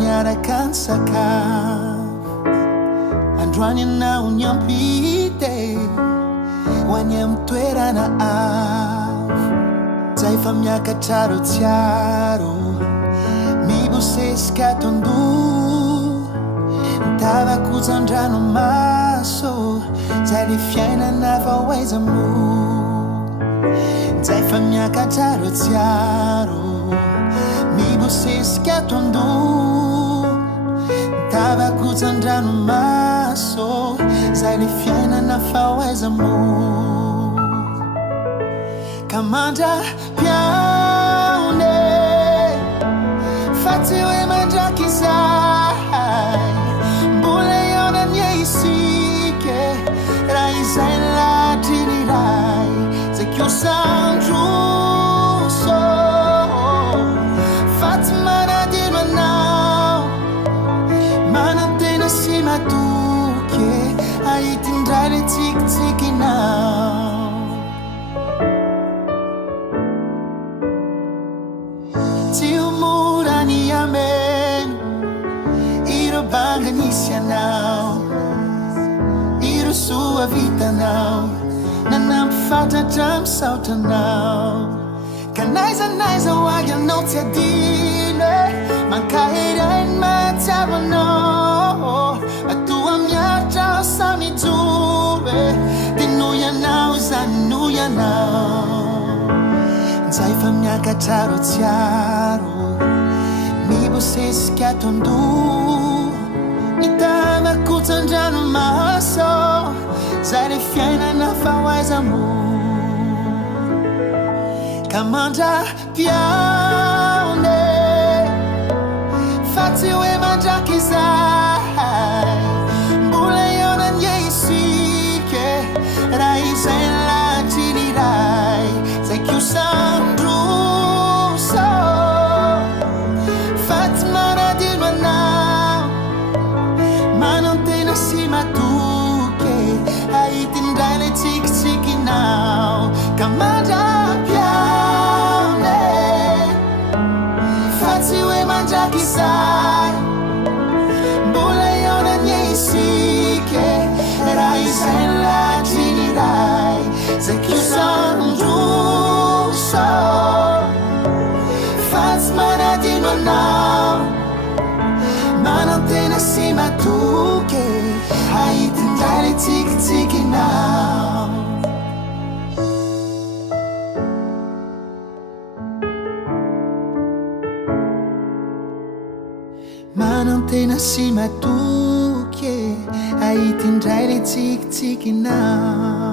miaraka ny sakafo androany anao ny ampite ho any amy toerana avo zay fa miakatra rotsiaro mibosesika tondo tavakojandranomaso zay le fiainana fa hoaizamo zay fa miakatra rotsiaro mibosesika tondo tavakojandranomaso zay le fiainana fa hoaizamo kamandra piaone fa tsy hoe mandraky zay mbola eona ny isike raha izay latry ny ray zay kiosandroso fa tsy manadino anao manantena sy matoke ahitindray le tsikitsikinao banga nisy anao iro soa vitanao nanampifantatra misaotranao ka naizanaiza hoagy anao tsy adino mankaherany mahatsiavanao atoa miaritra ao samijore de noy anao zany noy anao zay fa miakatra rotsiaro mibosesika tondo nitavakojandranomaso zay le fiainana fa hoaizamo kamandra piaone fa tsy hoe mandraky zay mbola eona ny isike raha izay latry ny ray zay kiosandroso fa tsy manadino anao manantena sy matoke ahitindray le tsikitsikinao kamandra piaone fa tsy hoe mandraky zay mbola eona ny isike raha izay latry ny ray zay kiosandroso fa tsy manadino anao manantena sy matoke ahitindray le tsikitsikinao manantena sy matoke ahitindray le tsikitsikinao